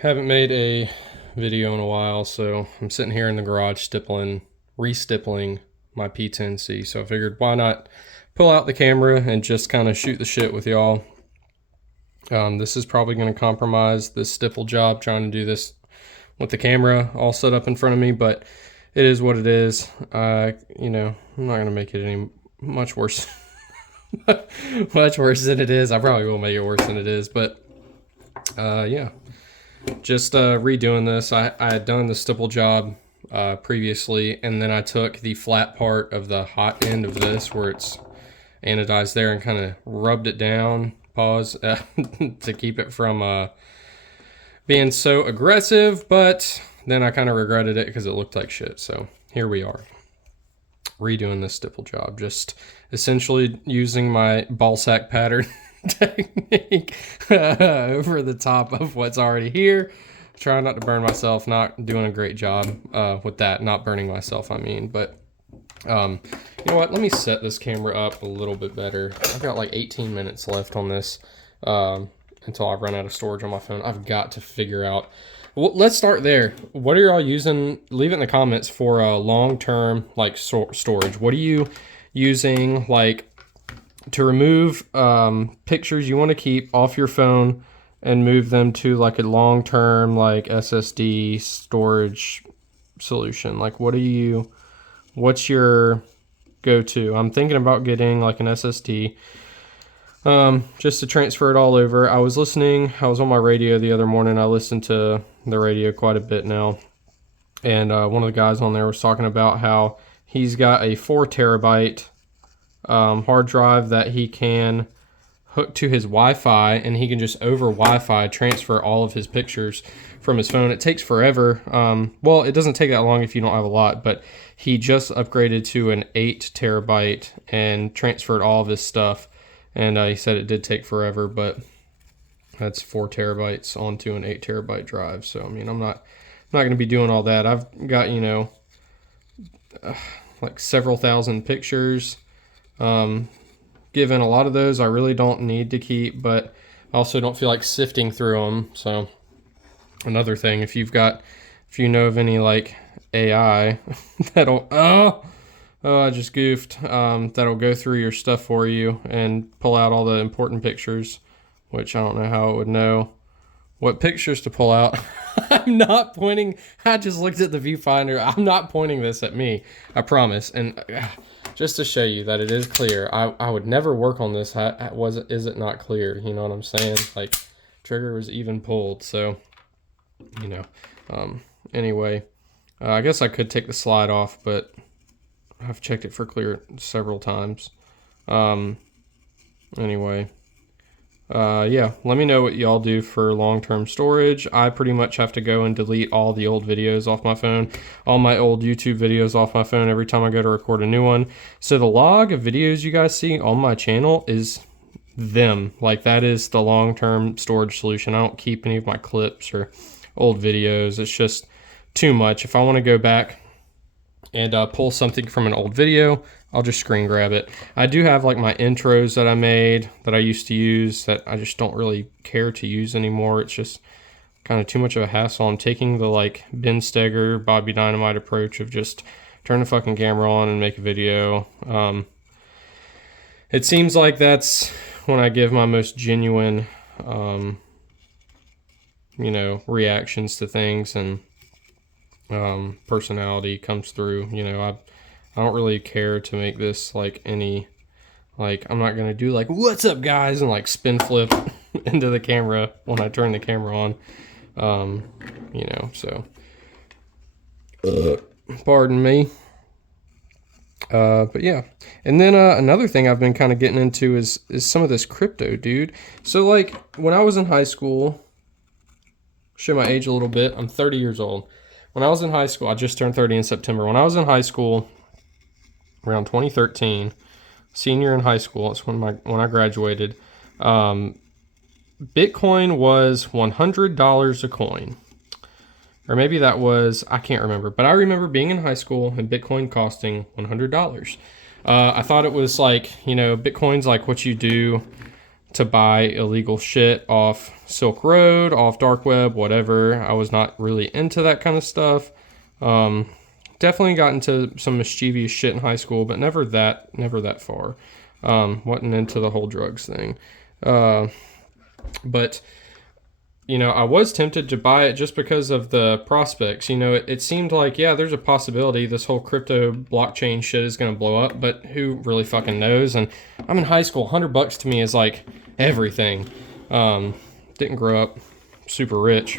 Haven't made a video in a while, so I'm sitting here in the garage stippling, re-stippling my P10C. So I figured why not pull out the camera and just kind of shoot the shit with y'all. This is probably going to compromise this stipple job, trying to do this with the camera all set up in front of me, but it is what it is. I'm not going to make it any much worse. Much worse than it is. I probably will make it worse than it is, but yeah. Just redoing this. I had done the stipple job previously, and then I took the flat part of the hot end of this where it's anodized there and kind of rubbed it down, to keep it from being so aggressive, but then I kind of regretted it because it looked like shit. So here we are, redoing this stipple job, just essentially using my ball sack pattern technique over the top of what's already here. Trying not to burn myself, not doing a great job with that, not burning myself, I mean. But you know what, let me set this camera up a little bit better. I've got like 18 minutes left on this until I run out of storage on my phone. I've got to figure out, well, let's start there. What are y'all using? Leave it in the comments for long-term like storage. What are you using like to remove pictures you want to keep off your phone and move them to like a long-term like SSD storage solution? Like what's your go-to? I'm thinking about getting like an SSD just to transfer it all over. I was on my radio the other morning. I listened to the radio quite a bit now, and one of the guys on there was talking about how he's got a 4 terabyte hard drive that he can hook to his Wi-Fi, and he can just over Wi-Fi transfer all of his pictures from his phone. It takes forever. Well, it doesn't take that long if you don't have a lot, but he just upgraded to an 8 terabyte and transferred all of his stuff. And he said it did take forever, but that's 4 terabytes onto an 8 terabyte drive. So, I mean, I'm not going to be doing all that. I've got, like several thousand pictures. Given a lot of those I really don't need to keep, but I also don't feel like sifting through them. So another thing, if you know of any like AI that'll I just goofed, that'll go through your stuff for you and pull out all the important pictures, which I don't know how it would know what pictures to pull out. I'm not pointing, I just looked at the viewfinder. I'm not pointing this at me, I promise. And just to show you that it is clear, I would never work on this. Is it not clear? You know what I'm saying? Like, trigger was even pulled. So, anyway, I guess I could take the slide off, but I've checked it for clear several times. Anyway, yeah, let me know what y'all do for long-term storage. I pretty much have to go and delete all the old videos off my phone, all my old YouTube videos off my phone every time I go to record a new one. So the log of videos you guys see on my channel is them. Like, that is the long-term storage solution. I don't keep any of my clips or old videos. It's just too much. If I want to go back and pull something from an old video, I'll just screen grab it. I do have like my intros that I made that I used to use that I just don't really care to use anymore. It's just kind of too much of a hassle. I'm taking the like Ben Steger, Bobby Dynamite approach of just turn the fucking camera on and make a video. It seems like that's when I give my most genuine, reactions to things, and personality comes through. I don't really care to make this like any, like, I'm not going to do like, what's up guys, and like spin flip into the camera when I turn the camera on. So pardon me. But yeah. And then another thing I've been kind of getting into is some of this crypto, dude. So like when I was in high school, show my age a little bit, I'm 30 years old. When I was in high school, I just turned 30 in September. When I was in high school, around 2013, senior in high school, that's when I graduated, Bitcoin was $100 a coin. Or maybe that was, I can't remember. But I remember being in high school and Bitcoin costing $100. I thought it was like, Bitcoin's like what you do to buy illegal shit off Silk Road, off dark web, whatever. I was not really into that kind of stuff. Definitely got into some mischievous shit in high school, but never that far. Wasn't into the whole drugs thing. But you know, I was tempted to buy it just because of the prospects. You know, it seemed like, yeah, there's a possibility this whole crypto blockchain shit is going to blow up, but who really fucking knows? And I'm in high school. $100 to me is like everything. Didn't grow up super rich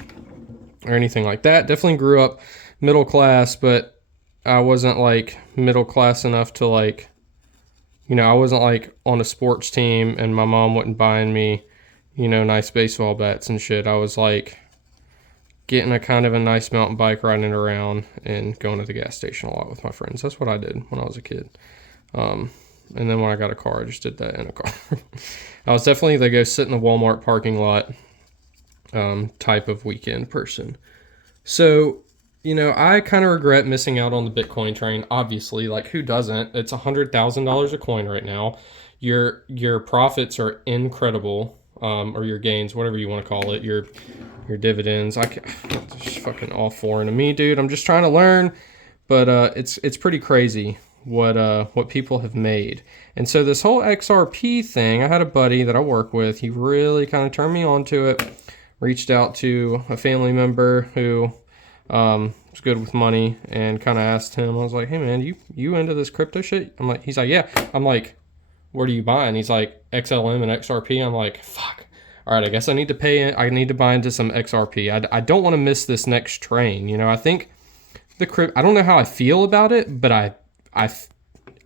or anything like that. Definitely grew up middle class, but I wasn't like middle class enough to like, you know, I wasn't like on a sports team and my mom wasn't buying me, you know, nice baseball bats and shit. I was like getting a kind of a nice mountain bike, riding it around and going to the gas station a lot with my friends. That's what I did when I was a kid. And then when I got a car, I just did that in a car. I was definitely the go sit in the Walmart parking lot type of weekend person. So, you know, I kind of regret missing out on the Bitcoin train. Obviously, like who doesn't? It's $100,000 a coin right now. Your profits are incredible. Or your gains, whatever you want to call it, your dividends. It's fucking all foreign to me, dude. I'm just trying to learn, but it's pretty crazy what people have made. And so this whole XRP thing, I had a buddy that I work with. He really kind of turned me on to it. Reached out to a family member who was good with money and kind of asked him. I was like, hey man, you into this crypto shit? He's like, yeah. I'm like, what are you buying? He's like, XLM and XRP. I'm like, fuck. All right, I guess I need to buy into some XRP. I don't want to miss this next train. You know, I think I don't know how I feel about it, but I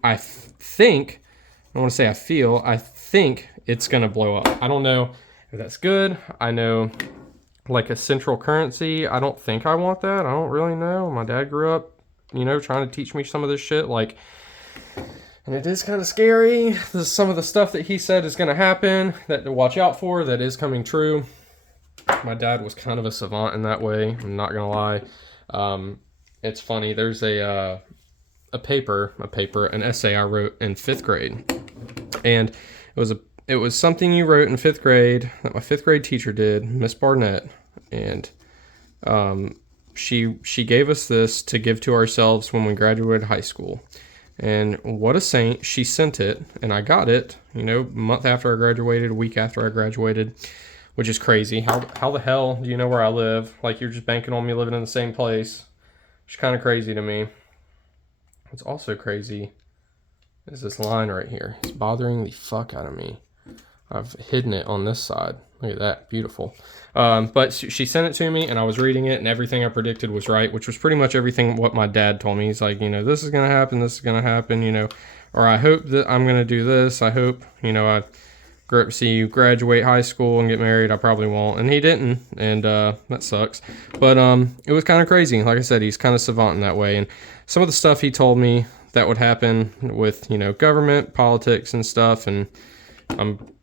think, I don't want to say I think it's going to blow up. I don't know if that's good. I know like a central currency, I don't think I want that. I don't really know. My dad grew up, you know, trying to teach me some of this shit. Like, and it is kind of scary. This is some of the stuff that he said is going to happen, that to watch out for, that is coming true. My dad was kind of a savant in that way. I'm not going to lie. It's funny. There's an essay I wrote in 5th grade. And it was something you wrote in 5th grade that my 5th grade teacher did, Miss Barnett. And she gave us this to give to ourselves when we graduated high school. And what a saint, she sent it, and I got it, you know, a month after I graduated, a week after I graduated, which is crazy. How the hell do you know where I live? Like, you're just banking on me living in the same place. It's kind of crazy to me. What's also crazy is this line right here. It's bothering the fuck out of me. I've hidden it on this side. Look at that, beautiful. But she sent it to me, and I was reading it, and everything I predicted was right, which was pretty much everything what my dad told me. He's like, you know, this is going to happen, you know, or I hope that I'm going to do this. I hope, you know, I see you graduate high school and get married. I probably won't, and he didn't, and that sucks. But it was kind of crazy. Like I said, he's kind of savant in that way, and some of the stuff he told me that would happen with, you know, government, politics, and stuff, and I'm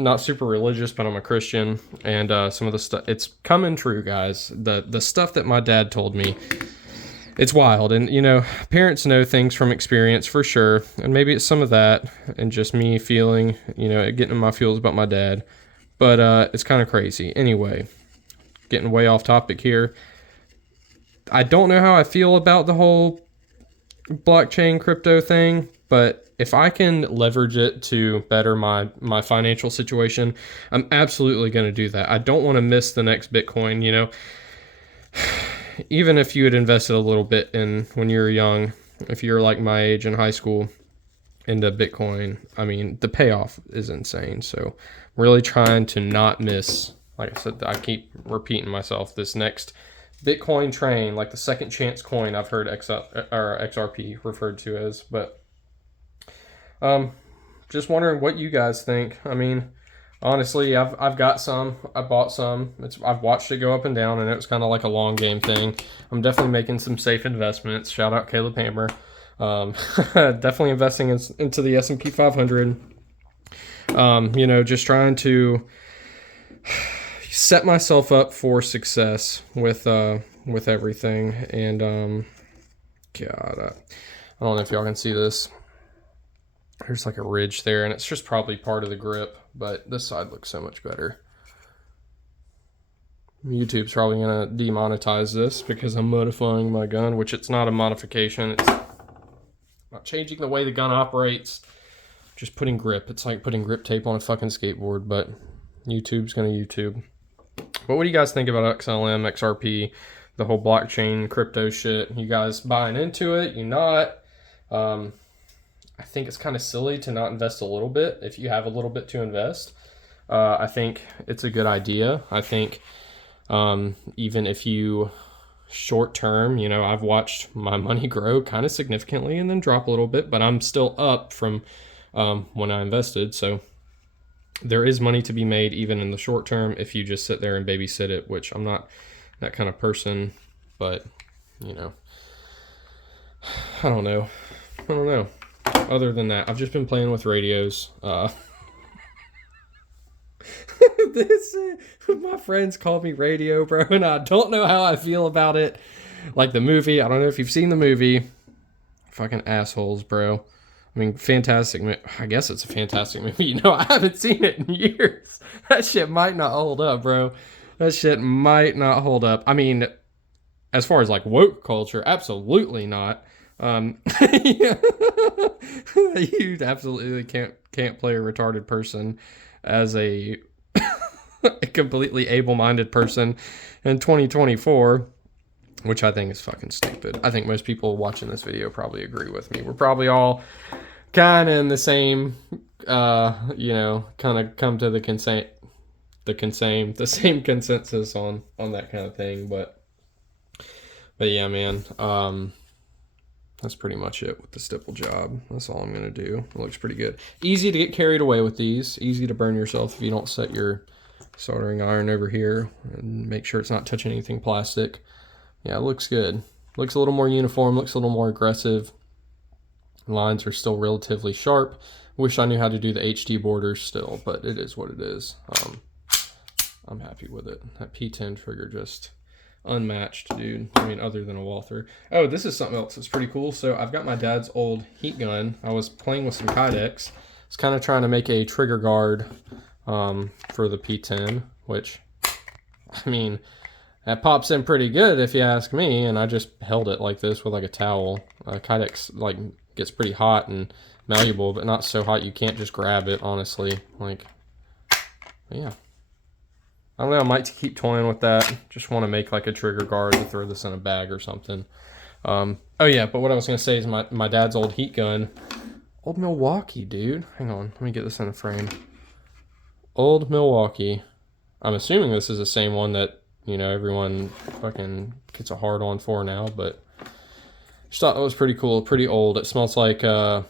not super religious, but I'm a Christian, and some of the stuff, it's coming true, guys. The stuff that my dad told me, it's wild. And, you know, parents know things from experience for sure, and maybe it's some of that and just me feeling, you know, getting in my feels about my dad, but it's kind of crazy. Anyway, getting way off topic here. I don't know how I feel about the whole blockchain crypto thing, but if I can leverage it to better my financial situation, I'm absolutely going to do that. I don't want to miss the next Bitcoin, you know. Even if you had invested a little bit in when you were young, if you're like my age in high school into Bitcoin, I mean, the payoff is insane. So I'm really trying to not miss, like I said, I keep repeating myself, this next Bitcoin train, like the second chance coin I've heard XRP referred to as. But just wondering what you guys think. I mean, honestly, I've got some. I bought some. I've watched it go up and down, and it was kind of like a long game thing. I'm definitely making some safe investments. Shout out Caleb Hammer. Definitely investing into the S&P 500. You know, just trying to set myself up for success with everything. And God, I don't know if y'all can see this. There's like a ridge there, and it's just probably part of the grip, but this side looks so much better. YouTube's probably gonna demonetize this because I'm modifying my gun, which it's not a modification. It's not changing the way the gun operates. Just putting grip. It's like putting grip tape on a fucking skateboard, but YouTube's gonna YouTube. But what do you guys think about XLM, XRP, the whole blockchain crypto shit? You guys buying into it? You not? I think it's kind of silly to not invest a little bit if you have a little bit to invest. I think it's a good idea. I think even if you short term, you know, I've watched my money grow kind of significantly and then drop a little bit, but I'm still up from when I invested. So there is money to be made even in the short term if you just sit there and babysit it, which I'm not that kind of person, but you know, I don't know. Other than that, I've just been playing with radios. My friends call me radio, bro, and I don't know how I feel about it. Like the movie, I don't know if you've seen the movie. Fucking assholes, bro. I mean, fantastic. I guess it's a fantastic movie. You know, I haven't seen it in years. That shit might not hold up, bro. That shit might not hold up. I mean, as far as like woke culture, absolutely not. You absolutely can't play a retarded person as a completely able-minded person in 2024, which I think is fucking stupid. I think most people watching this video probably agree with me. We're probably all kind of in the same, you know, kind of come to the same consensus on that kind of thing. But yeah, man, that's pretty much it with the stipple job. That's all I'm gonna do. It looks pretty good. Easy to get carried away with these. Easy to burn yourself if you don't set your soldering iron over here and make sure it's not touching anything plastic. Yeah, it looks good. Looks a little more uniform, looks a little more aggressive. Lines are still relatively sharp. Wish I knew how to do the HD borders still, but it is what it is. I'm happy with it. That P10 trigger just unmatched, dude. I mean, other than a wall through. Oh, this is something else that's pretty cool. So I've got my dad's old heat gun. I was playing with some kydex. I was kind of trying to make a trigger guard for the P10, which, I mean, that pops in pretty good if you ask me, and I just held it like this with like a towel. Kydex like gets pretty hot and malleable, but not so hot you can't just grab it, honestly. Like, yeah. I don't know, I might keep toying with that. Just want to make like a trigger guard to throw this in a bag or something. Oh yeah, but what I was going to say is my dad's old heat gun. Old Milwaukee, dude. Hang on, let me get this in a frame. Old Milwaukee. I'm assuming this is the same one that, you know, everyone fucking gets a hard on for now, but just thought it was pretty cool, pretty old. It smells like your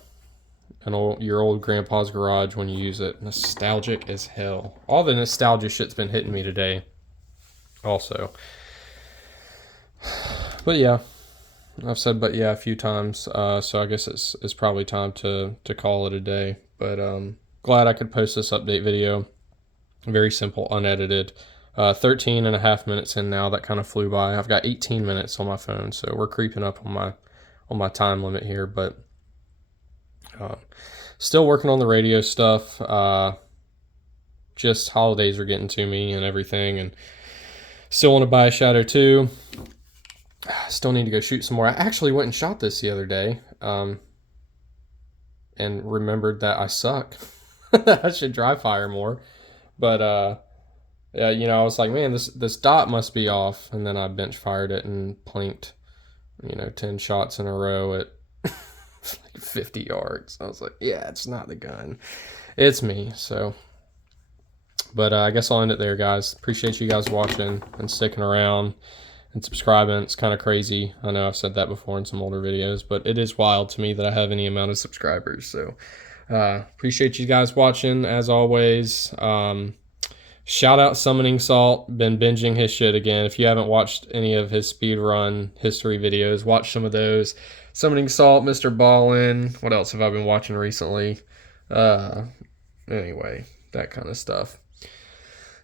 old grandpa's garage when you use it. Nostalgic as hell. All the nostalgia shit's been hitting me today also. But yeah, I've said but yeah a few times, so I guess it's probably time to call it a day. But glad I could post this update video. Very simple, unedited. 13 and a half minutes in now. That kind of flew by. I've got 18 minutes on my phone, so we're creeping up on my time limit here, but still working on the radio stuff. Just holidays are getting to me and everything, and still want to buy a Shadow 2. Still need to go shoot some more. I actually went and shot this the other day, and remembered that I suck. I should dry fire more, but yeah, you know, I was like, man, this dot must be off, and then I bench fired it and planked, you know, 10 shots in a row at like 50 yards. I was like, yeah, it's not the gun, it's me. So, but I guess I'll end it there, guys. Appreciate you guys watching and sticking around and subscribing. It's kind of crazy. I know I've said that before in some older videos, but it is wild to me that I have any amount of subscribers. So appreciate you guys watching as always. Shout out Summoning Salt. Been binging his shit again. If you haven't watched any of his speedrun history videos, watch some of those. Summoning Salt, Mr. Ballin. What else have I been watching recently? Anyway, that kind of stuff.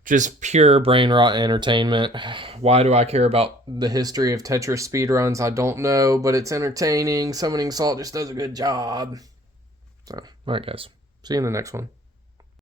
Just pure brain rot entertainment. Why do I care about the history of Tetris speedruns? I don't know, but it's entertaining. Summoning Salt just does a good job. So, alright guys. See you in the next one.